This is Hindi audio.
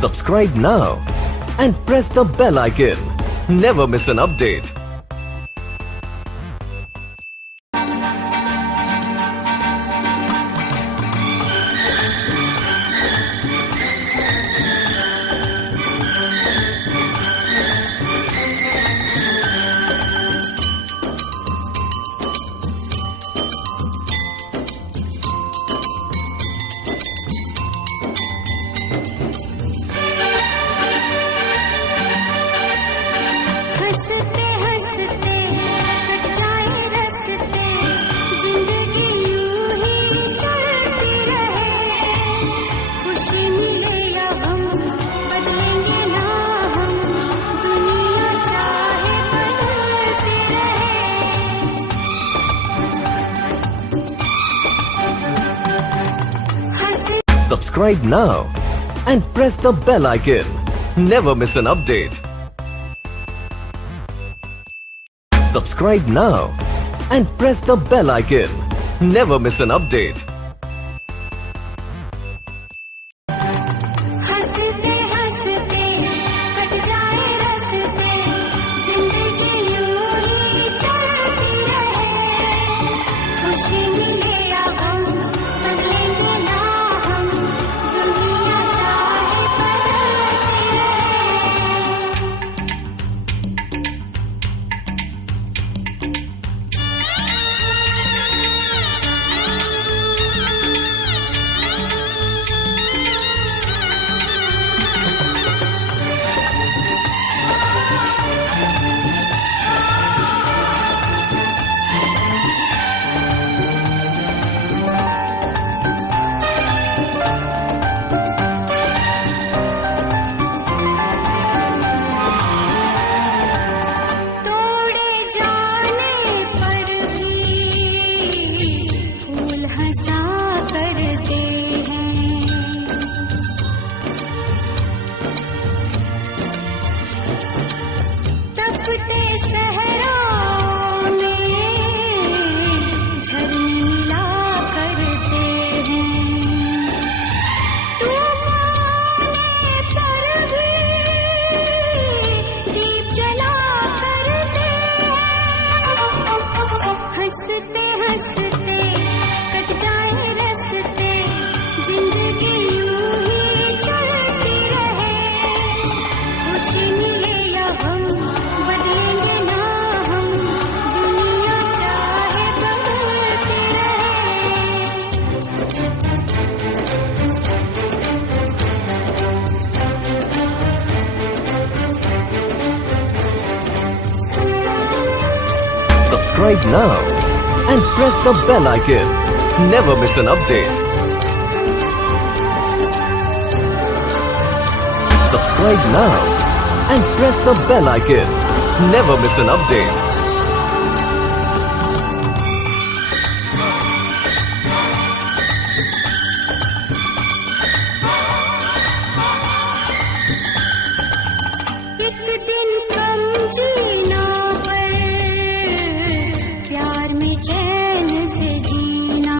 Subscribe now and press the bell icon. Never miss an update. हंसते हंसते कट जाए रस्ते, जिंदगी यूं ही चलती रहे। खुशी मिले या हम बदलेंगे ना हम, दुनिया चाहे बदलती रहे। Subscribe now and press the bell icon. Never miss an update. Subscribe now and press the bell icon. Never miss an update. हंसते हंसते कट जाए रस्ते, जिंदगी यूं ही चलती रहे। खुशी मिले या हम बदलेंगे ना हम, दुनिया चाहे बदलती तोड़े जाने पर भी फूल हंसा करते हैं। तपते सहराओं में झरने मिला करते हैं। तूफाने पर भी दीप जला करते हैं। हंसते हंसते कट जाए रस्ते, जिंदगी यूं ही चलती रहे। खुशी मिले या हम बदलेंगे ना हम, दुनिया चाहे बदलती Subscribe now and press the bell icon. Never miss an update. Subscribe now and press the bell icon. Never miss an update.